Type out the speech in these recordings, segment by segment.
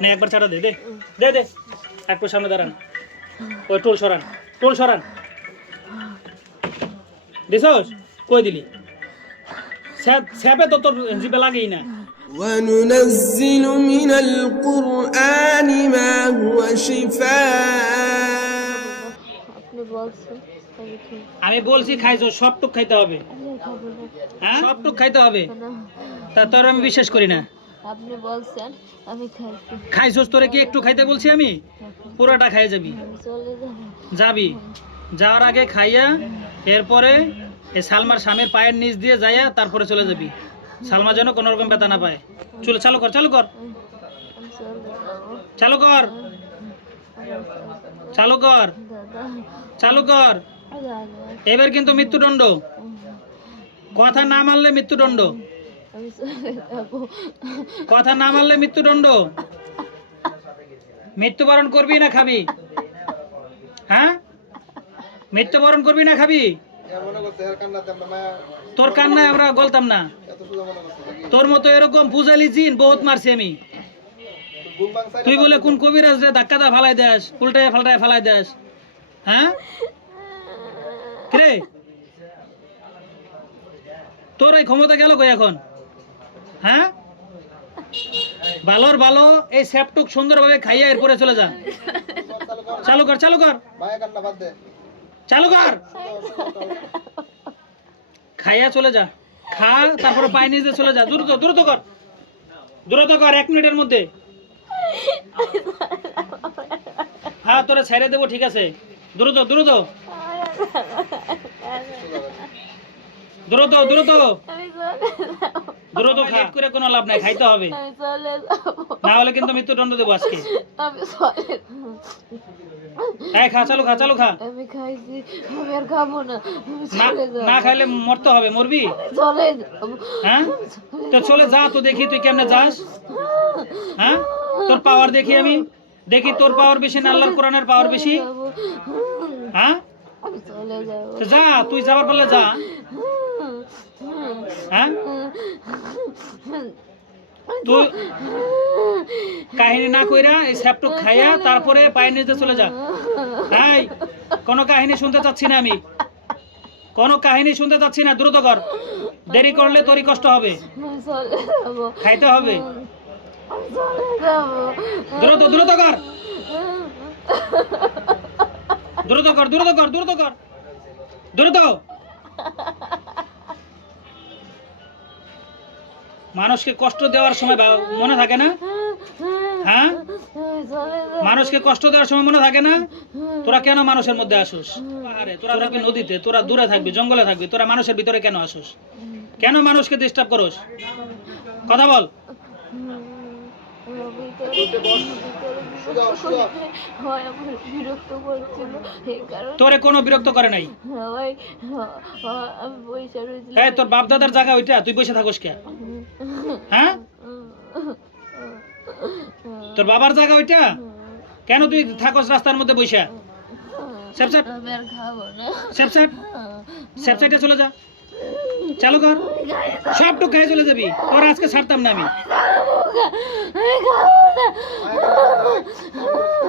নে একবার চাটা দে দে দে দে একটু সামনে দাঁড়ান ওই টোল সরান দিছস কই দিলি স্যাপে তো তোর জিবে লাগেই না وننزل من القرآن ما هو شفاء আপনি বলছেন আমি বলছি খাইছো সবটুক খাইতে হবে হ্যাঁ সবটুক খাইতে হবে তা তোর আমি বিশ্বাস করি না আপনি বলছেন আমি খাইছি খাইছস তোরে কি একটু খাইতে বলছি আমি পুরোটা খাইয়ে যাবি চলে যাবি যাওয়ার আগে খাইয়া এরপরে এই সালমার স্বামীর পায়ের নিচ দিয়ে যাইয়া তারপরে চলে যাবি সালমা যেন কোনো রকম ব্যথা না পায় চলো চালু কর চালু কর চালু কর চালু কর চালু কর এবার কিন্তু মৃত্যুদণ্ড কথা না মানলে মৃত্যুদণ্ড কথা না মানলে মৃত্যুদণ্ড মৃত্যুবরণ করবি না খাবি হ্যাঁ মৃত্যুবরণ করবি না খাবি তোর কান্নায় আমরা গলতাম না তোর মতো এরকম পূজালি জিন বহুত মারছি আমি তুই বলে কোন কবিরাজ রে ধাক্কা দা ফালাই দেস উল্টায় ফাল্টায় ফালাই দেস হ্যাঁ রে তোর এই ক্ষমতা গেল কই এখন হ্যাঁ ভালোর ভালো এই স্যাপটুক সুন্দরভাবে খাইয়া এরপরে চলে যা চালু কর চালু কর চালু কর খাইয়া চলে যা খা তারপরে পায়ে নিয়ে চলে যা দ্রুত কর 1 মিনিটের মধ্যে হ্যাঁ তোরা ছেড়ে দেবো ঠিক আছে দ্রুত খা করে কোনো লাভ নাই খাইতে হবে না হলে কিন্তু মৃত্যুদণ্ড দেবো আজকে এই খা চালু খা আমি খাইছি আমি আর খাবো না না খাইলে মরতে হবে মরবি চলে হ্যাঁ তো চলে যা তো দেখি তুই কেমনে যাস হ্যাঁ তোর পাওয়ার দেখি তোর পাওয়ার বেশি না আল্লাহর কোরআনের পাওয়ার বেশি হ্যাঁ আমি চলে যাব তো যা তুই যাবার বললে যা হ্যাঁ তুই কাহিনী না কইরা এই স্যাপটুক খাইয়া তারপরে পায়ের নিচে চলে যা এই কোনো কাহিনী শুনতে চাচ্ছি না আমি কোনো কাহিনী শুনতে চাচ্ছি না দ্রুত কর দেরি করলে তোরই কষ্ট হবে চলে যাব খাইতে হবে চলে যাব দ্রুত কর দ্রুত মানুষকে কষ্ট দেওয়ার সময় মনে থাকে না হ্যাঁ মানুষকে কষ্ট দেওয়ার সময় মনে থাকে না তোরা কেন মানুষের মধ্যে আসুস আরে তোরা থাকবি নদীতে তোরা দূরে থাকবি জঙ্গলে থাকবি তোরা মানুষের ভিতরে কেন আসুস কেন মানুষকে ডিস্টার্ব করস কথা বল তোরে কোনো বিরক্ত করে নাই তোর বাপ দাদার জায়গা ওইটা তুই বসে থাকস কে হ্যাঁ তোর বাবার জায়গা ওইটা কেন তুই থাকস রাস্তার মধ্যে বসে স্যাপসাইটে চলে যা চালু কর সবটুক খাই চলে যাবি তোর আজকে ছাড়তাম না আমি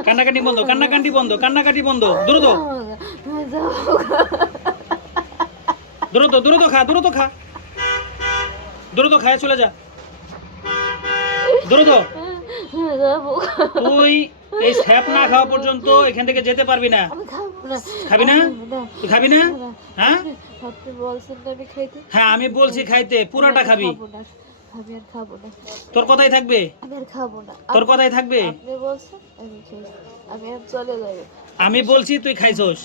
কান্নাকাটি বন্ধ দ্রুত খায় চলে যা দ্রুত তুই এই স্যাপ না খাওয়া পর্যন্ত এখান থেকে যেতে পারবি না খাবি না তুই খাবি না হ্যাঁ হ্যাঁ আমি বলছি খাইতে পুরাটা খাবি তোর কথাই থাকবে তোর কথাই থাকবে আমি বলছি তুই খাইছস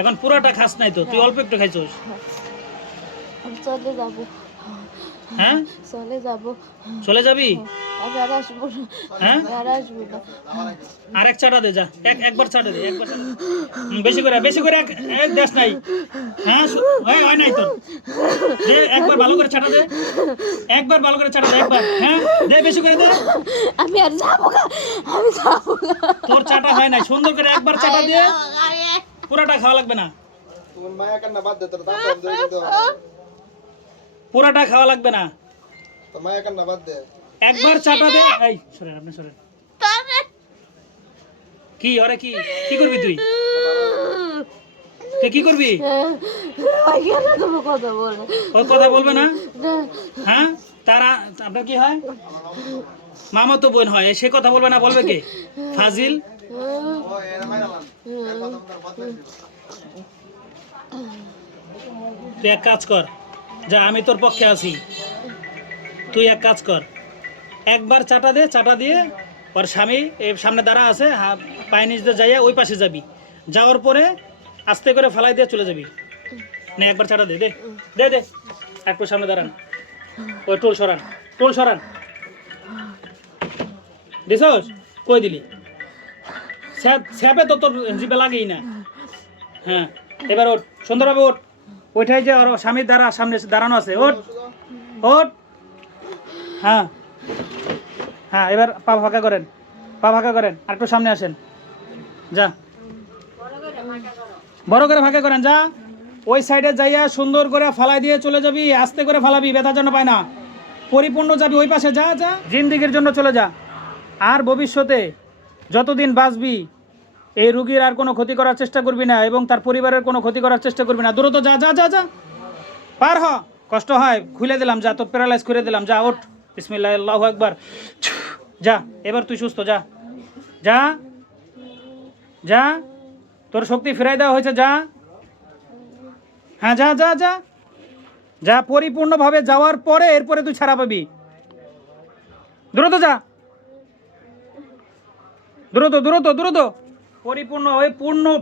এখন পুরাটা খাস নাই তো তুই অল্প একটু খাইছস চলে যাব হ্যাঁ চলে যাবি হ্যাঁ আরেক চাটা দে যা একবার চাটা দে একবার বেশি করে দেশ নাই হ্যাঁ হয় নাই তোর দে একবার ভালো করে চাটা দে একবার হ্যাঁ দে বেশি করে দে আমি আর যাবো না তোর চাটা হয় নাই সুন্দর করে একবার চাটা দে পুরাটা খাওয়া লাগবে না পুরাটা খাওয়া লাগবে না একবার চাটা দে এই সরেন আপনি সরেন কি ওরে কি কি করবি তুই তুই কি করবি ওই কেন তুমি কথা বলে ও কথা বলবে না হ্যাঁ তারা আপনার কি হয় মামা তো বোন হয় সে কথা বলবে না বলবে কে ফাজিল তুই এক কাজ কর যা আমি তোর পক্ষে আছি তুই এক কাজ কর একবার চাটা দে চাটা দিয়ে ওর স্বামী এই সামনে দাঁড়া আছে পায়ে নিচ দিয়ে যাইয়া ওই পাশে যাবি যাওয়ার পরে আস্তে করে ফেলাই দিয়ে চলে যাবি না একবার চাটা দে দে দে দে একটু সামনে দাঁড়ান ওই টোল সরান দিছস কই দিলি স্যাপে তো তোর জিপে লাগেই না হ্যাঁ এবার ওঠ সুন্দরভাবে ওঠ ওইটাই যে ওর স্বামীর দ্বারা সামনে দাঁড়ানো আছে ওঠ ওঠ হ্যাঁ হ্যাঁ এবার পা ফাঁকা করেন আর একটু সামনে আসেন যা বড় করে ফাঁকা করেন যা ওই সাইডে যাইয়া সুন্দর করে ফালাই দিয়ে চলে যাবি আস্তে করে ফালাবি ব্যথার জন্য পায় না পরিপূর্ণ যাবি ওই পাশে যা যা জিন্দিগির জন্য চলে যা আর ভবিষ্যতে যতদিন বাঁচবি এই রুগীর আর কোনো ক্ষতি করার চেষ্টা করবি না এবং তার পরিবারের কোনো ক্ষতি করার চেষ্টা করবি না দ্রুত যা যা যা যা পার হ কষ্ট হয় খুলে দিলাম যা তোর প্যারালাইজ করে দিলাম যা ওঠ বিসমিল্লাহ আল্লাহু আকবার যা এবার তুই সুস্থ যা যা যা তোর শক্তি ফিরাই দেওয়া হয়েছে যা হ্যাঁ যা যা যা যা পরিপূর্ণভাবে যাওয়ার পরে এরপরে তুই ছাড়া পাবি দ্রুত যা দ্রুত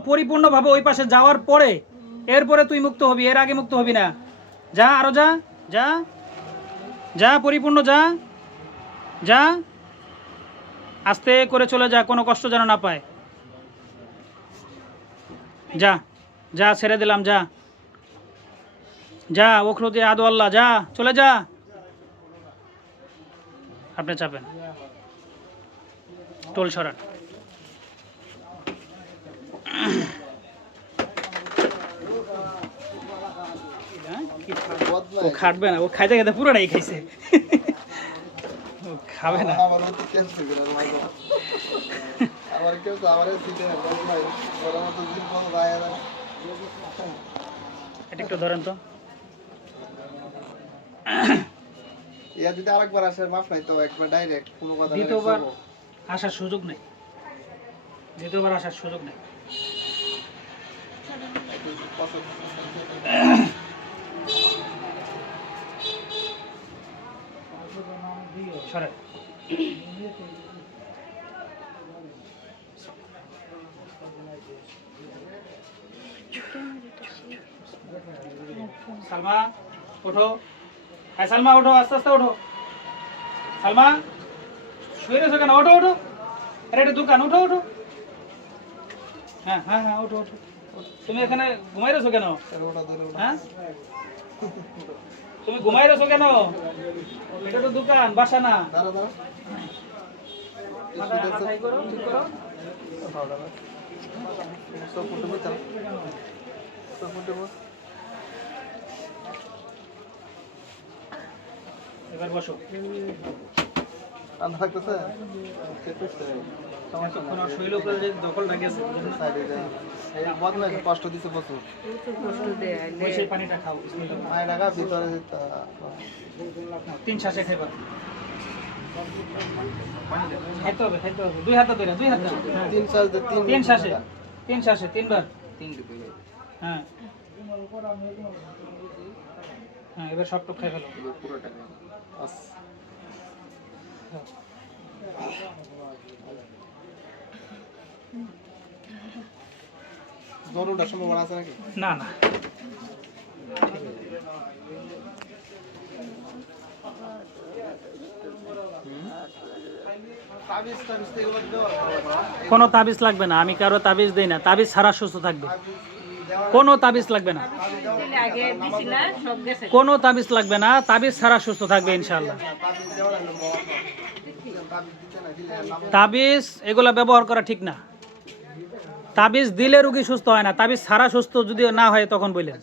পরিপূর্ণভাবে ওই পাশে যাওয়ার পরে এরপরে তুই মুক্ত হবি এর আগে মুক্ত হবি না যা আরো যা যা যা পরিপূর্ণ যা যা আস্তে করে চলে যা কোনো কষ্ট যেন না পায় যা যা ছেড়ে দিলাম যা যা ওখরতে আদো আল্লাহ যা চলে যা আপনি চাপেন টোল সরান ও খাটবে না ও খাইতে খাইতে পুরোটাই খাইছে ও খাবে না এটা একটু ধরেন তো ইয়া যদি আরেকবার আসে মাফ নাই তো একবার ডাইরেক্ট কোনো কথা নাই দ্বিতীয়বার আসার সুযোগ নেই সরেন সালমা ওঠো হ্যাঁ সালমা ওঠো আস্তে আস্তে ওঠো সালমা শুয়ে রয়েছো কেন ওঠো ওঠো আরে এটা দোকান ওঠো ওঠো হ্যাঁ হ্যাঁ হ্যাঁ ওঠো ওঠো তুমি এখানে ঘুমাই রয়েছো কেন হ্যাঁ তুমি ঘুমাই রয়েছো কেন এটা তো দোকান বাসা না মাথায় করো ঠিক করো এবার বসো ঠান্ডা লাগতেছে তখন আর শরীর উপরে যে দখল লাগিয়েছে এই বদমাইশ কষ্ট দিছে প্রচুর ওই সেই পানিটা খাও মায়ের টাকা ভিতরে 3 শ্বাসে খাইবা খাইতে হবে দুই হাতে ধরে তিন শ্বাসে তিনবার হ্যাঁ হ্যাঁ এবার সব টুক খাই ফেলো পুরোটা জরুরটার সম্ভাবনা আছে নাকি না না কোনো তাবিজ লাগবে না আমি কারো তাবিজ দেই না তাবিজ ছাড়া সুস্থ থাকবে কোনো তাবিজ লাগবে না কোনো তাবিজ লাগবে না তাবিজ ছাড়া সুস্থ থাকবে ইনশাআল্লাহ তাবিজ এগুলা ব্যবহার করা ঠিক না তাবিজ দিলে রোগী সুস্থ হয় না তাবিজ ছাড়া সুস্থ যদি না হয় তখন বললেন